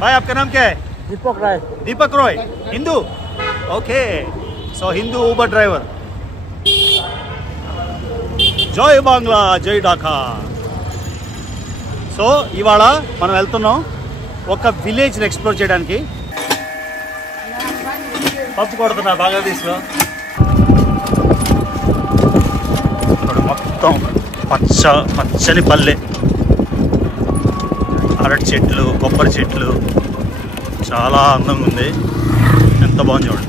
भाई आपका नाम क्या है? दीपक राय। दीपक रॉय, हिंदू? ओके, सो हिंदू ऊबर ड्राइवर. జై బాంగ్లా, జై ఢాకా. సో ఇవాళ మనం వెళ్తున్నాం ఒక విలేజ్ని ఎక్స్ప్లోర్ చేయడానికి. పప్పు కొడుతున్నా బంగ్లాదేశ్లో. ఇక్కడ మొత్తం పచ్చని పల్లె, అరటి చెట్లు, కొబ్బరి చెట్లు, చాలా అందంగా ఉంది. ఎంత బాగుంది చూడండి,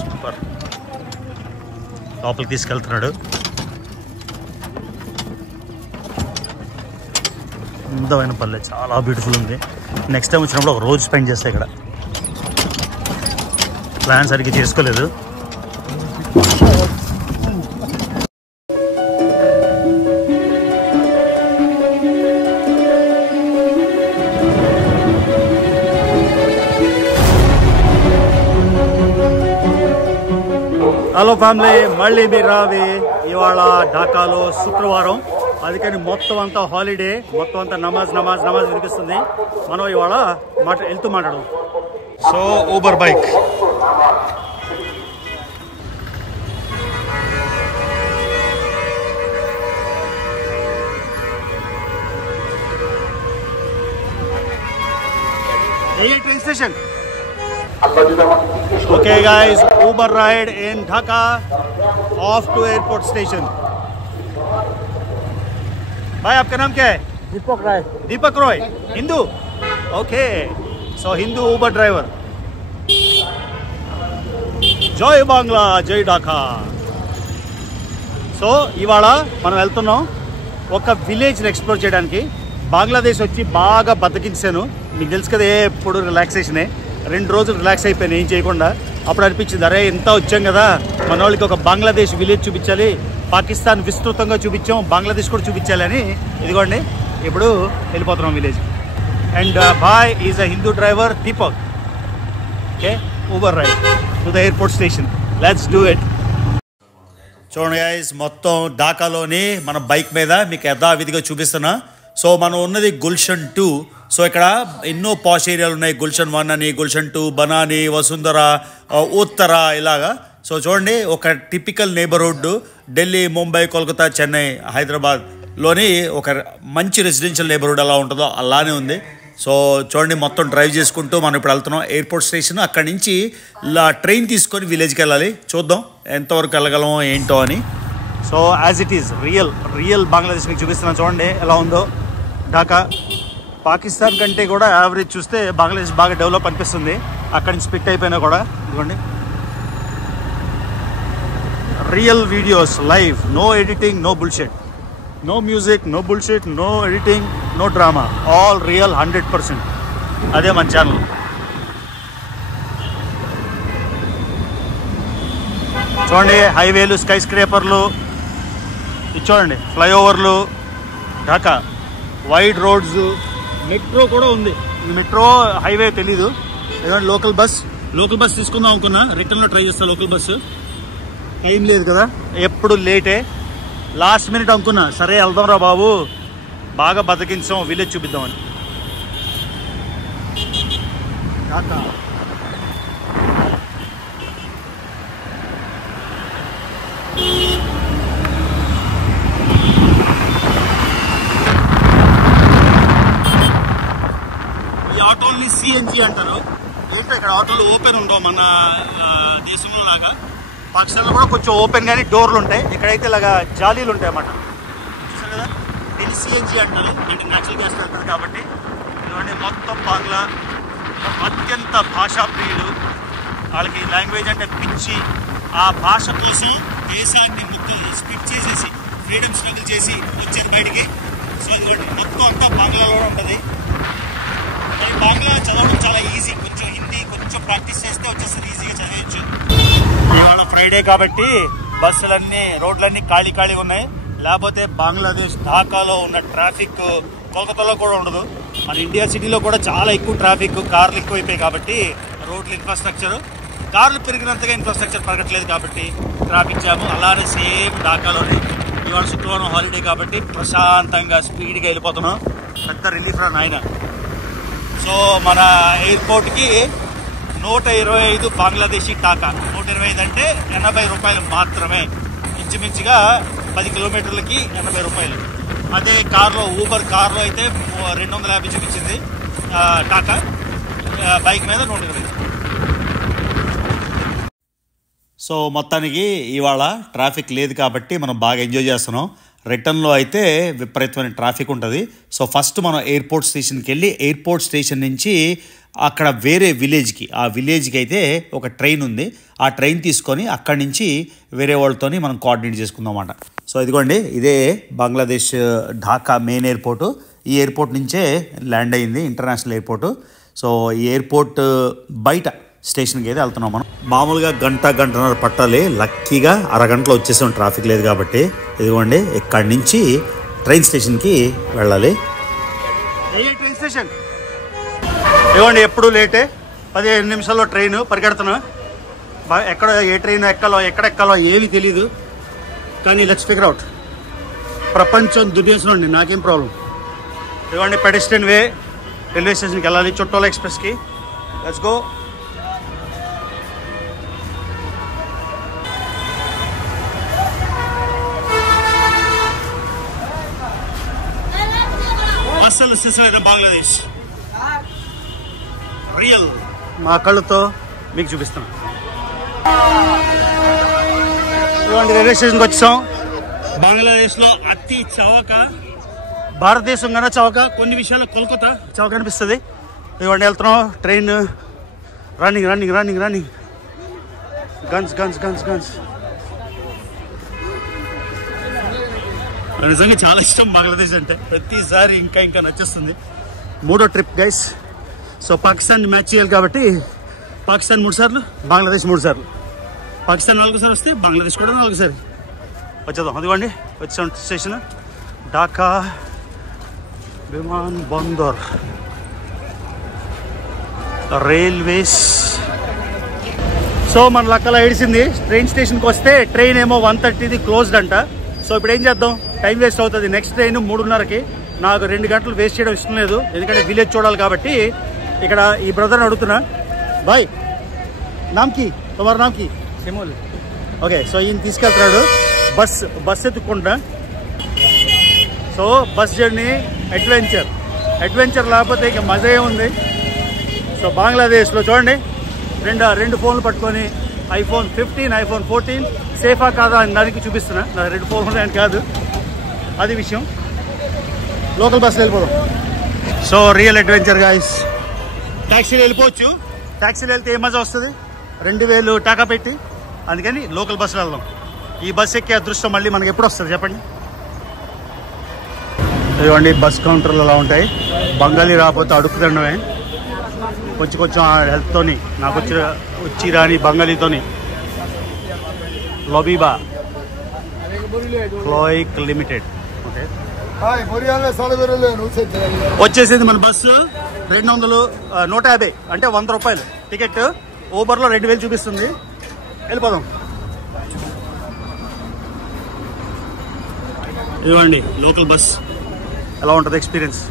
సూపర్. లోపలికి తీసుకెళ్తున్నాడు. అందమైన పల్లె, చాలా బ్యూటిఫుల్ ఉంది. నెక్స్ట్ టైం వచ్చినప్పుడు ఒక రోజు స్పెండ్ చేస్తే ఇక్కడ. ప్లాన్ సరిగ్గా చేసుకోలేదు. హలో ఫ్యామిలీ, మళ్ళీ మీరు రావి. ఇవాళ ఢాకాలో శుక్రవారం, అందుకని మొత్తం అంతా హాలిడే, మొత్తం అంతా నమాజ్ వినిపిస్తుంది. మనం ఇవాళ వెళ్తూ మాట్లాడడం. So Uber bike, train station. Okay guys, Uber ride in Dhaka, off to airport station. भाई आपका नाम क्या है? दीपक राय। दीपक रॉय, हिंदू? ओके, सो हिंदू ऊबर ड्राइवर. జై బాంగ్లా, జై ఢాకా. సో ఇవాళ మనం వెళ్తున్నాం ఒక విలేజ్ని ఎక్స్ప్లోర్ చేయడానికి. బంగ్లాదేశ్ వచ్చి బాగా బతికించాను, మీకు తెలుసు కదా, ఎప్పుడు రిలాక్సేషనే. 2 రోజులు రిలాక్స్ అయిపోయాను ఏం చేయకుండా. అప్పుడు అనిపించింది, అరే ఎంత వచ్చాం కదా, మన వాళ్ళకి ఒక బంగ్లాదేశ్ విలేజ్ చూపించాలి. పాకిస్తాన్ విస్తృతంగా చూపించాం, బంగ్లాదేశ్ కూడా చూపించాలి అని. ఇదిగోండి ఇప్పుడు వెళ్ళిపోతున్నాం village. And boy is a Hindu driver, Deepak. Okay, Uber ride to the airport station. Let's do it. చూడండి గైస్, మొత్తం ఢాకాలోని మన బైక్ మీద మీకు యథావిధిగా చూపిస్తున్నా. సో మనం ఉన్నది గుల్షన్ 2. సో ఇక్కడ ఎన్నో పాష్ ఏరియాలు ఉన్నాయి. గుల్షన్ 1 అని, గుల్షన్ 2, బనాని, వసుంధర, ఉత్తర, ఇలాగా. సో చూడండి, ఒక టిపికల్ నేబర్హుడ్ ఢిల్లీ, ముంబై, కోల్కతా, చెన్నై, హైదరాబాద్లోని ఒక మంచి రెసిడెన్షియల్ నేబర్హుడ్ ఎలా ఉంటుందో అలానే ఉంది. సో చూడండి, మొత్తం డ్రైవ్ చేసుకుంటూ మనం ఇప్పుడు వెళ్తున్నాం ఎయిర్పోర్ట్ స్టేషన్. అక్కడి నుంచి ట్రైన్ తీసుకొని విలేజ్కి వెళ్ళాలి. చూద్దాం ఎంతవరకు వెళ్ళగలమో ఏంటో అని. So as it is real Bangladesh మీకు చూపిస్తున్నాను. చూడండి ఎలా ఉందో ఢాకా. పాకిస్తాన్ కంటే కూడా యావరేజ్ చూస్తే బంగ్లాదేశ్ బాగా డెవలప్ అనిపిస్తుంది. అక్కడి నుంచి స్పిట్ అయిపోయినా కూడా. ఇదిగోండి, real videos live, no editing, no bullshit, no music, no bullshit, no editing, no drama, all real 100%. అదే మన ఛానల్. చూడండి, హైవేలు, స్కై స్క్రేపర్లు, ఇది చూడండి, ఫ్లైఓవర్లు, ఢాకా వైడ్ రోడ్స్, మెట్రో కూడా ఉంది. మెట్రో హైవే తెలీదు. ఏదంటే లోకల్ బస్ తీసుకుందాం అనుకున్నా, రిటర్న్లో ట్రై చేస్తా. లోకల్ బస్సు టైం లేదు కదా, ఎప్పుడు లేటే. లాస్ట్ మినిట్ అనుకున్నా, సరే వెళ్దాం రా బాబు, బాగా బతికించాం, విలేజ్ చూపిద్దామని. ఆటోల్ని సిఎన్జి అంటారు. ఏంటో ఇక్కడ ఆటోలు ఓపెన్ ఉండవు మన దేశంలో లాగా. పాకిస్తాన్లో కూడా కొంచెం ఓపెన్ కానీ డోర్లు ఉంటాయి. ఇక్కడైతే ఇలాగా జాలీలు ఉంటాయి అన్నమాట. చూసారు కదా, దీన్ని సిఎన్జి అంటారు. అంటే న్యాచురల్ గ్యాస్ వెళ్తుంది కాబట్టి. ఇలాంటి మొత్తం బాంగ్లా అత్యంత భాషా ప్రియులు. వాళ్ళకి లాంగ్వేజ్ అంటే పిచ్చి. ఆ భాష తీసి దేశాన్ని మొత్తం స్పిట్ చేసేసి ఫ్రీడమ్ స్ట్రగుల్ చేసి వచ్చారు బయటికి. సో ఇదిగోండి, మొత్తం అంతా బాంగ్లాలో ఉంటుంది. బాంగ్లా చదవడం చాలా ఈజీ. కొంచెం హిందీ కొంచెం ప్రాక్టీస్ చేస్తే వచ్చేస్తుంది, ఈజీగా చదివచ్చు. ఇవాళ ఫ్రైడే కాబట్టి బస్సులన్నీ, రోడ్లన్నీ ఖాళీ ఉన్నాయి. లేకపోతే బంగ్లాదేశ్ ఢాకాలో ఉన్న ట్రాఫిక్ కోల్కతాలో కూడా ఉండదు. మన ఇండియా సిటీలో కూడా చాలా ఎక్కువ ట్రాఫిక్, కార్లు ఎక్కువైపోయాయి కాబట్టి రోడ్ల ఇన్ఫ్రాస్ట్రక్చర్, కార్లు పెరిగినంతగా ఇన్ఫ్రాస్ట్రక్చర్ పెరగట్లేదు కాబట్టి ట్రాఫిక్ జామ్. అలానే సేమ్ ఢాకాలోనే ఇవాళ శుక్రవారం హాలిడే కాబట్టి ప్రశాంతంగా స్పీడ్గా వెళ్ళిపోతున్నాం. పెద్ద రిలీఫ్ రా నాయన. సో మన ఎయిర్పోర్ట్కి 125 బంగ్లాదేశీ టాకా. 125 అంటే 80 రూపాయలు మాత్రమే. ఇంచుమించుగా 10 కిలోమీటర్లకి 80 రూపాయలు. అదే కార్లో ఊబర్ కార్లో అయితే 250 చూపించింది టాకా. బైక్ మీద 120. సో మొత్తానికి ఇవాళ ట్రాఫిక్ లేదు కాబట్టి మనం బాగా ఎంజాయ్ చేస్తున్నాం. రిటర్న్లో అయితే విపరీతమైన ట్రాఫిక్ ఉంటుంది. సో ఫస్ట్ మనం ఎయిర్పోర్ట్ స్టేషన్కి వెళ్ళి ఎయిర్పోర్ట్ స్టేషన్ నుంచి అక్కడ వేరే విలేజ్కి, ఆ విలేజ్కి అయితే ఒక ట్రైన్ ఉంది. ఆ ట్రైన్ తీసుకొని అక్కడి నుంచి వేరే వాళ్ళతోని మనం కోఆర్డినేట్ చేసుకుందాం అన్నమాట. సో ఇదిగోండి, ఇదే బంగ్లాదేశ్ ఢాకా మెయిన్ ఎయిర్పోర్టు. ఈ ఎయిర్పోర్ట్ నుంచే ల్యాండ్ అయింది, ఇంటర్నేషనల్ ఎయిర్పోర్టు. సో ఈ ఎయిర్పోర్ట్ బయట స్టేషన్కి అయితే వెళ్తున్నాం మనం. మామూలుగా గంటన్నర పట్టాలి, లక్కీగా అరగంటలో వచ్చేసాం ట్రాఫిక్ లేదు కాబట్టి. ఇదిగోండి, ఇక్కడి నుంచి ట్రైన్ స్టేషన్కి వెళ్ళాలి. ట్రైన్ స్టేషన్ ఇదిగోండి, ఎప్పుడు లేటే. 15 నిమిషాల్లో ట్రైన్ పరిగెడుతున్నా. ఎక్కడ ఏ ట్రైన్ ఎక్కాలో ఎక్కడెక్కాలో ఏమీ తెలీదు. కానీ లెట్స్ ఫిగర్ అవుట్. ప్రపంచం దుర్దేశండి, నాకేం ప్రాబ్లం. ఇదిగోండి, పెడెస్ట్రియన్ వే రైల్వే స్టేషన్కి వెళ్ళాలి, చొట్టోల ఎక్స్ప్రెస్కి. Let's go. అసలు సిస్టమ్ బంగ్లాదేశ్ రియల్ మా కళ్ళతో మీకు చూపిస్తాను. ఇటువంటి రైల్వే స్టేషన్కి వచ్చాం. బంగ్లాదేశ్లో అతి చవక, భారతదేశం కన్నా చవక, కొన్ని విషయాలు కోల్కతా చవక అనిపిస్తుంది. ఇవ్వండి వెళ్తున్నాం. Train running running running running. Guns guns guns guns. నిజంగా చాలా ఇష్టం బంగ్లాదేశ్ అంటే. ప్రతిసారి ఇంకా ఇంకా నచ్చేస్తుంది. 3వ trip guys. So Pakistan match చేయాలి కాబట్టి పాకిస్తాన్ 3 సార్లు, బంగ్లాదేశ్ 3 సార్లు. పాకిస్తాన్ 4 సార్లు వస్తే బంగ్లాదేశ్ కూడా 4 సార్లు వచ్చేద్దాం. అదిగోండి వచ్చాం station, Dhaka Biman Bandar railways. So మన లక్కలా ఏడిసింది. ట్రైన్ స్టేషన్కి వస్తే ట్రైన్ ఏమో 1:30ది క్లోజ్డ్ అంట. సో ఇప్పుడు ఏం చేద్దాం, టైం వేస్ట్ అవుతుంది. నెక్స్ట్ ట్రైన్ 3:30కి. నాకు 2 గంటలు వేస్ట్ చేయడం ఇష్టం లేదు, ఎందుకంటే విలేజ్ చూడాలి కాబట్టి. ఇక్కడ ఈ బ్రదర్ని అడుగుతున్నా, బాయ్ నామ్కి తుమారు నామ్కి సిమోల్. ఓకే, సో ఈయన తీసుకెళ్తున్నాడు. బస్ ఎత్తుకుంటా. సో బస్ జర్నీ అడ్వెంచర్ లేకపోతే ఇక మజా ఏముంది. సో బంగ్లాదేశ్లో చూడండి, రెండు ఫోన్లు పట్టుకొని iPhone 15, iPhone 14 సేఫా కాదా అని దానికి చూపిస్తున్నా. నా 2 ఫోన్లు ఉన్నాయని కాదు, అది విషయం. లోకల్ బస్సులో వెళ్ళిపోదాం. So real adventure guys. ట్యాక్సీలో వెళ్ళిపోవచ్చు. ట్యాక్సీలో వెళ్తే ఏ మజా వస్తుంది, 2000 టాకా పెట్టి. అందుకని లోకల్ బస్సులో వెళ్దాం. ఈ బస్సు ఎక్కే అదృష్టం మళ్ళీ మనకి ఎప్పుడు వస్తుంది చెప్పండి. ఇవ్వండి బస్ కౌంటర్లు అలా ఉంటాయి. బంగాళీ రాకపోతే అడుక్కు తినడమే. కొంచెం హెల్త్తోని నాకు వచ్చి రాని బంగాళీతోని. లొబీబా క్లోయిక్ లిమిటెడ్. ఓకే, వచ్చేసింది మన బస్సు. 150 అంటే 100 రూపాయలు టికెట్. ఊబర్లో 2000 చూపిస్తుంది. వెళ్ళిపోదాం. ఇవ్వండి లోకల్ బస్ ఎలా ఉంటుంది ఎక్స్పీరియన్స్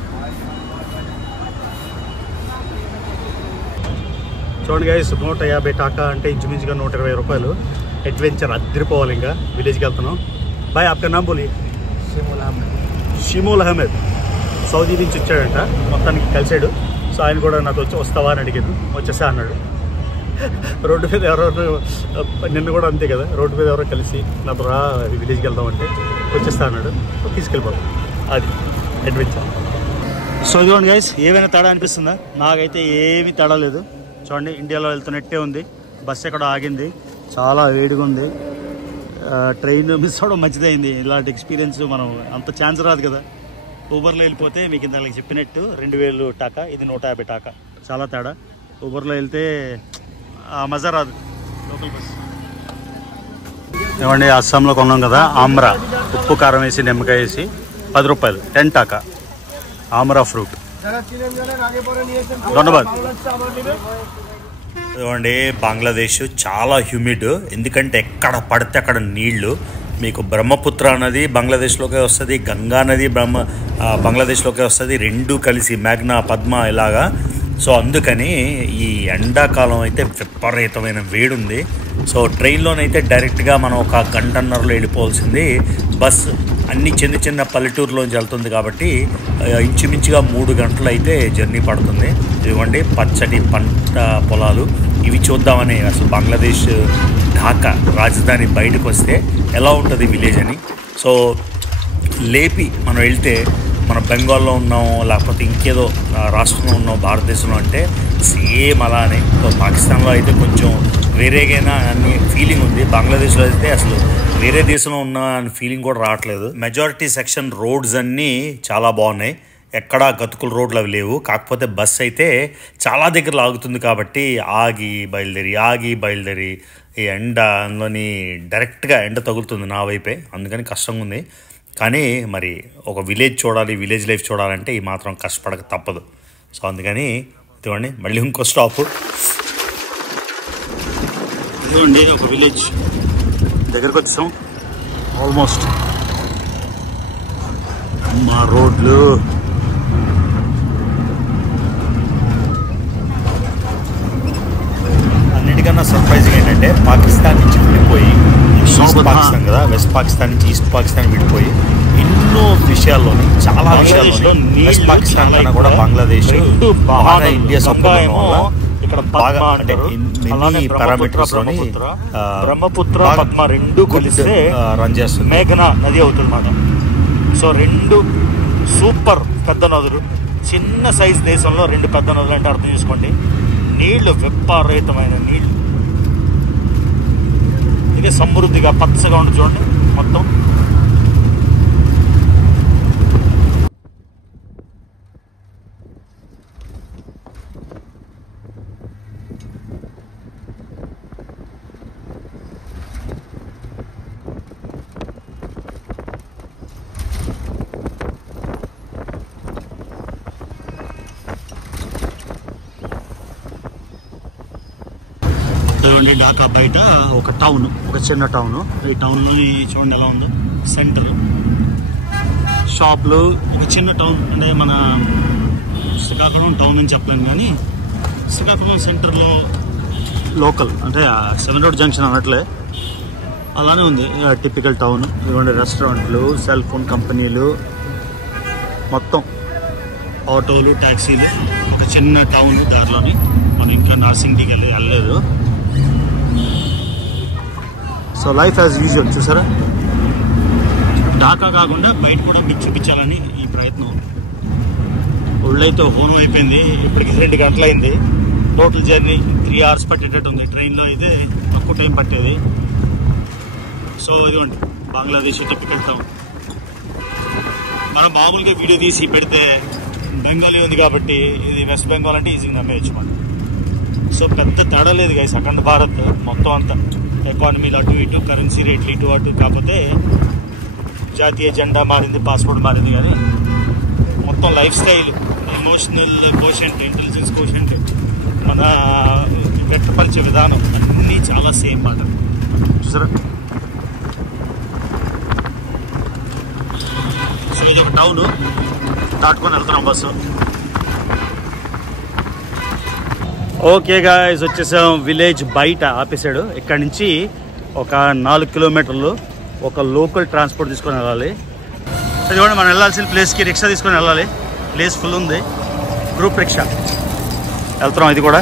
చూడండి గైస్. 150 టాకా అంటే ఇంచుమించుగా 120 రూపాయలు. అడ్వెంచర్ అద్దరిపోవాలి. ఇంకా విలేజ్కి వెళ్తున్నాం. బాయ్ ఆప్కా నామ్ బోలి. షిమోల్ అహ్మద్ సౌదీ నుంచి వచ్చాడంట, మొత్తానికి కలిసాడు. సో ఆయన కూడా నాతో వస్తావా అని అడిగాను. వచ్చేసా అన్నాడు. రోడ్డు మీద ఎవరెవరు, నిన్న కూడా అంతే కదా, రోడ్డు మీద ఎవరో కలిసి నాతో రా విలేజ్కి వెళ్దామంటే వచ్చేస్తా అన్నాడు. తీసుకెళ్ళిపోతాం. అది అడ్వెంచర్. సో ఇదిగోండి గైస్, ఏమైనా తేడా అనిపిస్తుందా? నాకైతే ఏమీ తేడా లేదు. చూడండి, ఇండియాలో వెళ్తున్నట్టే ఉంది. బస్సు ఎక్కడ ఆగింది, చాలా వేడిగా ఉంది. ట్రైన్ మిస్ అవ్వడం మంచిదైంది. ఇలాంటి ఎక్స్పీరియన్స్ మనం అంత ఛాన్స్ రాదు కదా. ఊబర్లో వెళ్ళిపోతే మీకు ఇందాక చెప్పినట్టు 2000 టాకా, ఇది 150 టాకా. చాలా తేడా. ఊబర్లో వెళ్తే మజా రాదు. Local bus. ఏమండి, అస్సాంలో కొన్నాం కదా ఆమ్రా, ఉప్పు కారం వేసి నిమ్మకాయ వేసి 10 రూపాయలు, 10 టాకా. ఆమ్రా ఫ్రూట్. ధన్యవాద్. ఇదిగోండి, బంగ్లాదేశ్ చాలా హ్యూమిడ్. ఎందుకంటే ఎక్కడ పడితే అక్కడ నీళ్లు. మీకు బ్రహ్మపుత్ర నది బంగ్లాదేశ్లోకి వస్తుంది, గంగా నది బంగ్లాదేశ్లోకి వస్తుంది, రెండు కలిసి మేఘ్నా పద్మ ఇలాగా. సో అందుకని ఈ ఎండాకాలం అయితే విపరీతమైన వేడి ఉంది. సో ట్రైన్లోనైతే డైరెక్ట్గా మనం ఒక గంటన్నరలో వెళ్ళిపోవాల్సింది. బస్ అన్ని చిన్న చిన్న పల్లెటూరులోంచి వెళ్తుంది కాబట్టి ఇంచుమించుగా 3 గంటలు అయితే జర్నీ పడుతుంది. ఇదిగోండి పచ్చటి పంట పొలాలు, ఇవి చూద్దామని అసలు బంగ్లాదేశ్ ఢాకా రాజధాని బయటకు వస్తే ఎలా ఉంటుంది విలేజ్ అని. సో లేపి మనం వెళ్తే మన బెంగాల్లో ఉన్నాం, లేకపోతే ఇంకేదో రాష్ట్రంలో ఉన్నాం భారతదేశంలో అంటే సేమ్ అలానే. సో పాకిస్తాన్లో అయితే కొంచెం వేరేగైనా అన్ని ఫీలింగ్ ఉంది. బంగ్లాదేశ్లో అయితే అసలు వేరే దేశంలో ఉన్న ఫీలింగ్ కూడా రావట్లేదు. మెజారిటీ సెక్షన్ రోడ్స్ అన్నీ చాలా బాగున్నాయి, ఎక్కడా గతుకుల రోడ్లు అవి లేవు. కాకపోతే బస్సు అయితే చాలా దగ్గర ఆగుతుంది కాబట్టి ఆగి బయలుదేరి ఈ ఎండలోని డైరెక్ట్గా ఎండ తగులుతుంది నా వైపే, అందుకని కష్టంగా ఉంది. కానీ మరి ఒక విలేజ్ చూడాలి, విలేజ్ లైఫ్ చూడాలంటే ఈ మాత్రం కష్టపడక తప్పదు. సో అందుకని ఇదిగోండి మళ్ళీ ఇంకో స్టాప్. ఇదిగోండి ఒక విలేజ్ దగ్గరకు వచ్చాం ఆల్మోస్ట్. మా రోడ్లు అన్నిటికన్నా సర్ప్రైజింగ్ ఏంటంటే పాకిస్తాన్ నుంచి విడిపోయి, ఈస్ట్ పాకిస్తాన్ కదా, వెస్ట్ పాకిస్తాన్ నుంచి ఈస్ట్ పాకిస్తాన్ విడిపోయి ఎన్నో విషయాల్లోని చాలా విషయాల్లోని వెస్ట్ పాకిస్తాన్ కన్నా కూడా బంగ్లాదేశ్ బాగా ఇండియా సపోర్ట్ వల్ల ఇక్కడ బాగా అంటే మెనీ పారామీటర్స్ లోని బ్రహ్మపుత్ర పద్మ రెండు కలిస్తే రన్ చేస్తుంది. మేఘనా నది అవుతుంది అన్నమాట. సో రెండు సూపర్ పెద్ద నదులు, చిన్న సైజ్ దేశంలో రెండు పెద్ద నదులు అంటే అర్థం చేసుకోండి. నీళ్లు విపరీతమైన నీళ్లు, ఇదే సమృద్ధిగా పచ్చగా ఉండి చూడండి మొత్తం. ఢాకా బయట ఒక టౌన్, ఒక చిన్న టౌన్. ఈ టౌన్లో చూడండి ఎలా ఉందో, సెంటర్ షాప్లు, ఒక చిన్న టౌన్. అంటే మన శ్రీకాకుళం టౌన్ అని చెప్పలేను కానీ శ్రీకాకుళం సెంటర్లో లోకల్ అంటే 7 రోడ్ జంక్షన్ అన్నట్లే అలానే ఉంది టిపికల్ టౌన్. ఇటువంటి రెస్టారెంట్లు, సెల్ ఫోన్ కంపెనీలు, మొత్తం ఆటోలు, ట్యాక్సీలు, ఒక చిన్న టౌన్. దారిలోని మనం ఇంకా నార్సింగ్కి వెళ్ళలేదు. సో లైఫ్ యాజ్ యూజువల్ చూసారా. ఢాకా కాకుండా బయట కూడా మీకు చూపించాలని ఈ ప్రయత్నం. ఒళ్ళైతే హోనం అయిపోయింది, ఇప్పటికి 2 గంటలు అయింది. టోటల్ జర్నీ 3 hours పట్టేటట్టు ఉంది. ట్రైన్లో అయితే తక్కువ టైం పట్టేది. సో ఇదిగోండి బంగ్లాదేశ్ టిపికల్ టౌన్. మనం మామూలుగా వీడియో తీసి పెడితే బెంగాలీ ఉంది కాబట్టి ఇది వెస్ట్ బెంగాల్ అంటే ఈజీగా నమ్మేయచ్చు మనం. సో పెద్ద తేడా లేదు గైస్, అఖండ భారత్ మొత్తం అంతా. ఎకానమీలు అటు ఇటు, కరెన్సీ రేట్లు ఇటు అటు, కాకపోతే జాతీయ జెండా మారింది, పాస్పోర్ట్ మారింది, కానీ మొత్తం life style, emotional quotient, intelligence quotient, మన వ్యక్తపరిచే విధానం అన్నీ చాలా సేమ్ మాట చూసారా. సో ఇది ఒక టౌన్ దాటుకొని వెళ్తున్నాం బస్సు. ఓకే గాయ్స్, వచ్చేసాం విలేజ్ బయట ఆపేసాడు. ఇక్కడ నుంచి ఒక 4 కిలోమీటర్లు ఒక లోకల్ ట్రాన్స్పోర్ట్ తీసుకొని వెళ్ళాలి. చూడండి మనం వెళ్ళాల్సిన ప్లేస్కి రిక్షా తీసుకొని వెళ్ళాలి. ప్లేస్ ఫుల్ ఉంది, గ్రూప్ రిక్షా వెళ్తున్నాం. ఇది కూడా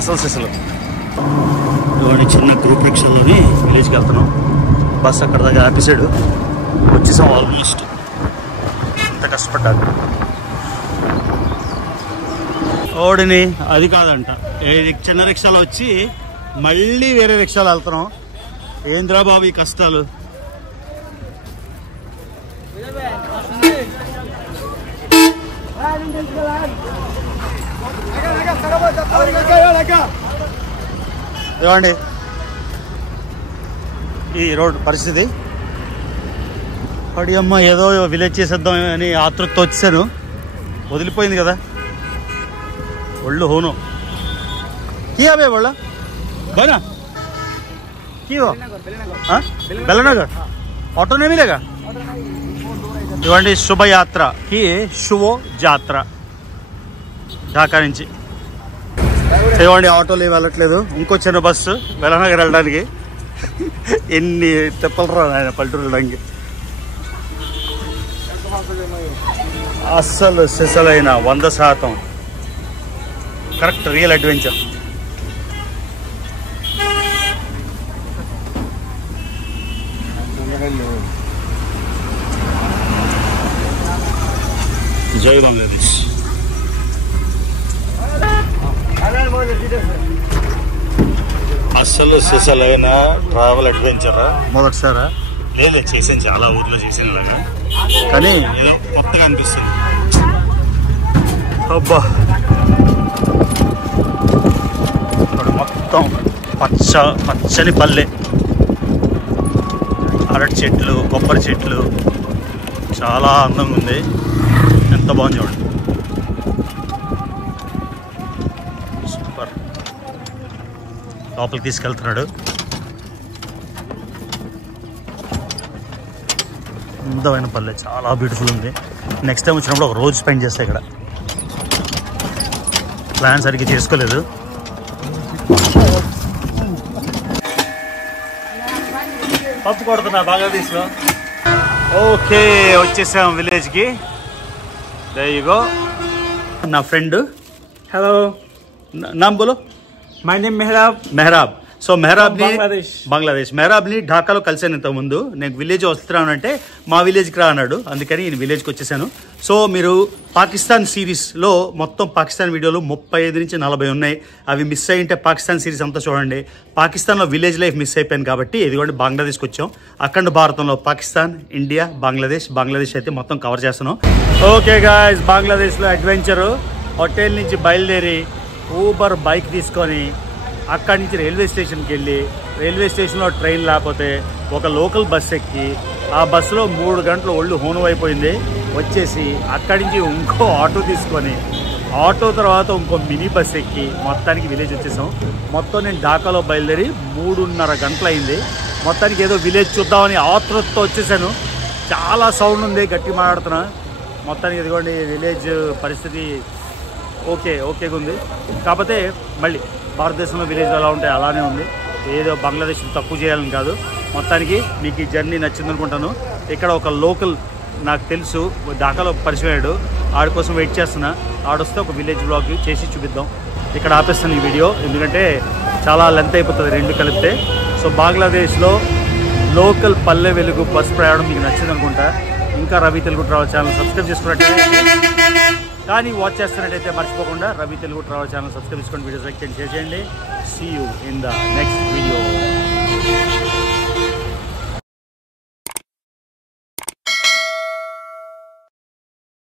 అసలు సిసలు చూడండి, చిన్న గ్రూప్ రిక్షాలోని విలేజ్కి వెళ్తున్నాం. బస్ అక్కడ దగ్గర ఆపేసాడు. వచ్చేసాం ఆల్మోస్ట్. ఎంత కష్టపడ్డారు ఓడిని. అది కాదంట, చిన్న రిక్షాలో వచ్చి మళ్ళీ వేరే రిక్షాలో వెళ్తున్నాం. ఏంద్రా బాబు ఈ కష్టాలు. ఇవ్వండి ఈ రోడ్ పరిస్థితి. అడి అమ్మ, ఏదో విలేజ్ చేసేద్దాం అని ఆతృతతో వచ్చాను, వదిలిపోయింది కదా ఒళ్ళు హోను. किया बे बोला बना की हो बेलानगर ऑटो नहीं मिलेगा ఇవ్వండి శుభయాత్రకి శుభో జాత్ర ఢాకా నుంచి. ఇవ్వండి ఆటోలు ఏమి వెళ్ళట్లేదు. ఇంకో చిన్న బస్సు వెలనగర్ వెళ్ళడానికి. ఎన్ని తెప్పలు రా ఆయన పల్లెటూరు వెళ్ళడానికి. అస్సలు సిసలైన 100% కరెక్ట్ రియల్ అడ్వెంచర్. జై బంగ్లాదేశ్. అస్సలు సిసలైన ట్రావెల్ అడ్వెంచరా మొదటిసారా? లేదు, చేసాను, చాలా ఊర్లో చేసాను ఇలాగా, కానీ ఏదో కొత్తగా అనిపిస్తుంది. అబ్బా మొత్తం పచ్చని పల్లె, అరటి చెట్లు, కొబ్బరి చెట్లు, చాలా అందంగా ఉంది. ఎంత బాగుంది చూడండి, సూపర్. లోపలికి తీసుకెళ్తున్నాడు. అందమైన పల్లె, చాలా బ్యూటిఫుల్ ఉంది. నెక్స్ట్ టైం వచ్చినప్పుడు ఒక రోజు స్పెండ్ చేస్తా ఇక్కడ. ప్లాన్ సరిగ్గా చేసుకోలేదు. పప్పు కొడుతున్నా బంగ్లాదేశ్లో. ఓకే, వచ్చేసాం విలేజ్కి. there you go. నా ఫ్రెండ్. हेलो, నామ్ బోలో. माय नेम मेहराब. సో మెహరాబ్ని బంగ్లాదేశ్ మెహరాబ్ని ఢాకాలో కలిసాను ఇంతకుముందు. నేను విలేజ్ వస్తున్నానంటే మా విలేజ్కి రా అన్నాడు, అందుకని నేను విలేజ్కి వచ్చేసాను. సో మీరు పాకిస్తాన్ సిరీస్లో మొత్తం పాకిస్తాన్ వీడియోలు 35 నుంచి 40 ఉన్నాయి. అవి మిస్ అయ్యింటే పాకిస్తాన్ సిరీస్ అంతా చూడండి. పాకిస్తాన్లో విలేజ్ లైఫ్ మిస్ అయిపోయాను కాబట్టి ఇదిగోండి బంగ్లాదేశ్కి వచ్చాం. అఖండ భారతంలో పాకిస్తాన్, ఇండియా, బంగ్లాదేశ్ అయితే మొత్తం కవర్ చేస్తున్నాం. ఓకే గాయ్స్, బంగ్లాదేశ్లో అడ్వెంచరు. హోటల్ నుంచి బయలుదేరి ఊబర్ బైక్ తీసుకొని అక్కడి నుంచి రైల్వే స్టేషన్కి వెళ్ళి, రైల్వే స్టేషన్లో ట్రైన్ లేకపోతే ఒక లోకల్ బస్ ఎక్కి, ఆ బస్సులో 3 గంటలు ఒళ్ళు హోను అయిపోయింది. వచ్చేసి అక్కడి నుంచి ఇంకో ఆటో తీసుకొని, ఆటో తర్వాత ఇంకో మినీ బస్ ఎక్కి మొత్తానికి విలేజ్ వచ్చేసాం. మొత్తం నేను ఢాకాలో బయలుదేరి 3:30 గంటలు అయింది. మొత్తానికి ఏదో విలేజ్ చూద్దామని ఆతృతతో వచ్చేసాను. చాలా సౌండ్ ఉంది, గట్టి మాట్లాడుతున్నా. మొత్తానికి ఇదిగోండి విలేజ్ పరిస్థితి ఓకేగా ఉంది. కాకపోతే మళ్ళీ భారతదేశంలో విలేజ్ ఎలా ఉంటాయి అలానే ఉంది. ఏదో బంగ్లాదేశ్ తక్కువ చేయాలని కాదు. మొత్తానికి మీకు ఈ జర్నీ నచ్చింది అనుకుంటాను. ఇక్కడ ఒక లోకల్ నాకు తెలుసు, ఢాకాలో పరిచయం అయ్యాడు, ఆడి కోసం వెయిట్ చేస్తున్నా. ఆడొస్తే ఒక విలేజ్ బ్లాగ్ చేసి చూపిద్దాం. ఇక్కడ ఆపేస్తాను ఈ వీడియో, ఎందుకంటే చాలా లెంత్ అయిపోతుంది రెండు కలిపితే. సో బంగ్లాదేశ్లో లోకల్ పల్లె వెలుగు బస్ ప్రయాణం మీకు నచ్చింది అనుకుంటా. ఇంకా Ravi Telugu travel channel subscribe చేసుకున్నట్టయితే, కానీ వాచ్ చేస్తున్నట్టయితే మర్చిపోకుండా Ravi Telugu travel channel subscribe చేసుకోండి. వీడియోస్ లైక్ చేయండి, షేర్ చేయండి. See you in the next